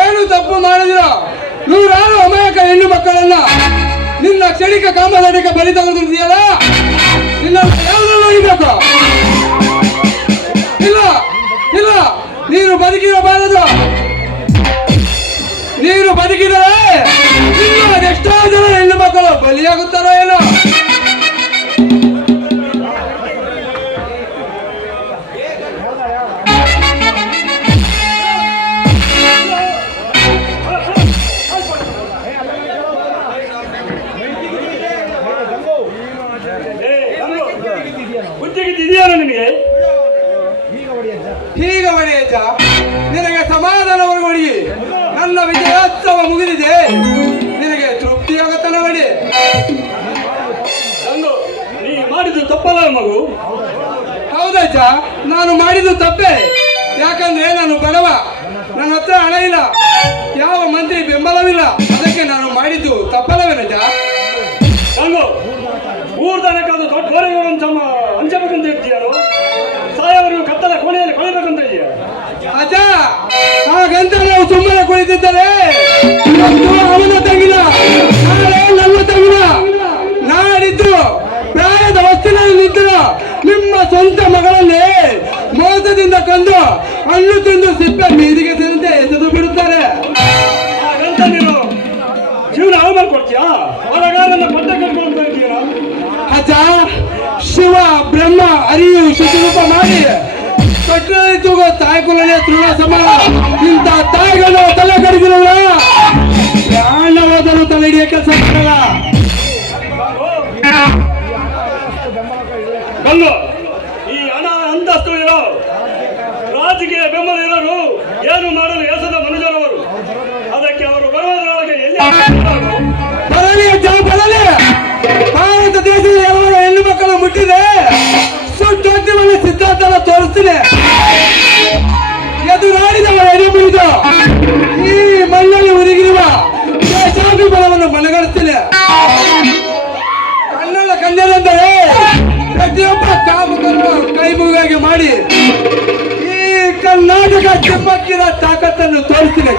ಏನು ತಪ್ಪು ಮಾಡಿದಿರ? ನೂರಾರು ಅಮಾಯಕ ಹೆಣ್ಣು ಮಕ್ಕಳನ್ನ ನಿನ್ನ ಕ್ಷಣಿಕ ಕಾಮದಡಿಗೆ ಬಲಿ ತಗೊಂಡಿದೆಯಲ್ಲ, ನಿನ್ನ ಯಾವುದನ್ನು ನೋಡಬೇಕು? ಇಲ್ಲ ಇಲ್ಲ, ನೀನು ಬದುಕಿರಬಾರದು. ನೀನು ಬದುಕಿದರೆ ಇನ್ನು ಅದೆಷ್ಟೋ ಜನ ಹೆಣ್ಣು ಮಕ್ಕಳು ಬಲಿಯಾಗುತ್ತಾರೋ ಏನೋ. ನಿನಗೆ ಹೀಗ ಹೊಡೆಯಜ್ಜ, ನಿನಗೆ ಸಮಾಧಾನವನ್ನು ಹೊಡಿ. ನನ್ನ ವಿಜಯೋತ್ಸವ ಮುಗಿದಿದೆ, ನಿನಗೆ ತೃಪ್ತಿಯಾಗತ್ತನ ಹೊಡಿ. ನೀ ಮಾಡಿದ್ದು ತಪ್ಪಲ್ಲ ಮಗು? ಹೌದಜ್ಜ, ನಾನು ಮಾಡಿದ್ದು ತಪ್ಪೇ. ಯಾಕಂದ್ರೆ ನಾನು ಬಡವ, ನನ್ನ ಹತ್ರ ಹಣ ಇಲ್ಲ, ಯಾವ ಮಂತ್ರಿ ಬೆಂಬಲವಿಲ್ಲ. ಅದಕ್ಕೆ ನಾನು ಮಾಡಿದ್ದು ತಪ್ಪಲ್ಲವೇನಜ್ಜ? ಊರ್ ತನಕಾದ ದೊಡ್ಡ ಹೊರೆಗಳನ್ನು ಹಂಚಬೇಕಂತ ಇರ್ತೀಯಾರು, ಸಾಯವರೆಗೂ ಕತ್ತಲ ಕೋಣೆಯಲ್ಲಿ ಕೊಳಬೇಕಂತ ಇದೆಯಾ? ಅಜ್ಜ, ಹಾಗಂತ ನಾವು ಸುಮ್ಮನೆ ಕುಳಿತಿದ್ದರೆ ಅವನ ತಂಗಿನ, ನಾಳೆ ನನ್ನ ತಂಗಿನ, ನಾಡಿದ್ದು ಪ್ರಾಯದ ವಸ್ತಿನಲ್ಲಿ ನಿಂತರು ನಿಮ್ಮ ಸ್ವಂತ ಮಗಳನ್ನೇ ಮೋಸದಿಂದ ಕಂಡು ಹಣ್ಣು ತಿಂದು ಸಿಪ್ಪೆ ಬೀದಿಗೆ ಸೇರಿದಂತೆ ಎಸೆದು ಬಿಡುತ್ತಾರೆ. ಹಾಗಂತ ನೀನು ಜೀವನ ಅವಮಾನ ಕೊಡ್ತೀಯಾ? ಹೊರಗಾರನ್ನ ಪಟ್ಟ ಕಟ್ಕೊಳ್ತಾ ಇದೀಯ. ಅಜ್ಜ, ಶಿವ ಬ್ರಹ್ಮ ಹರಿಯು ಶುಚಿರೂಪ ಮಾಡಿ ಕಟ್ಟದಲ್ಲಿ ತೂಗೋ ತಾಯಿ ಕುಲನೇ ತೃಣ ಸಮಾನ. ಇಂಥ ತಾಯಿಗಳು ತಲೆ ಕಡಿದಿರಲ್ಲ, ಪ್ರಾಣವಾದರೂ ತಲೆ ಹಿಡಿಯ ಕೆಲಸ ಮಾಡಲ್ಲ. ಕಲ್ಲು, ಈ ಹಣ ಅಂತಸ್ತು ಇರೋ, ರಾಜಕೀಯ ಬೆಂಬಲ ಇರೋರು ಏನು ಮಾಡಲು ಎಸದ ಮನುಜರವರು. ಅದಕ್ಕೆ ಅವರು ಬರುವುದರೊಳಗೆ ಎಲ್ಲಿ ಬರಲಿ ಅಜ್ಜ, ಬರಲಿ. ಭಾರತ ದೇಶದ ಎಲ್ಲರೂ ಹೆಣ್ಣು ಮಕ್ಕಳು ಮುಟ್ಟಿದೆ, ಸುಟ್ಟೊತ್ತಿನಲ್ಲಿ ಸಿದ್ಧಾಂತನ ತೋರಿಸ್ತೀನಿ. ಎದುರಾಡಿದವ ಎಡೆ ಮುರಿದು ಈ ಮಣ್ಣಲ್ಲಿ ಉರಿಗಿರುವ ದೇಶಾಭಿಮಾನವನ್ನು ಮನಗಣಿಸ್ತೀನಿ. ಕನ್ನಡ ಕನ್ನಡಂದರೆ ಪ್ರತಿಯೊಬ್ಬ ಕಾಮಕರನ್ನು ಕೈ ಮುಗಿಗೆ ಮಾಡಿ ಈ ಕರ್ನಾಟಕ ಚಿಮ್ಮಕ್ಕಿನ ತಾಕತ್ತನ್ನು ತೋರಿಸ್ತೀನಿ.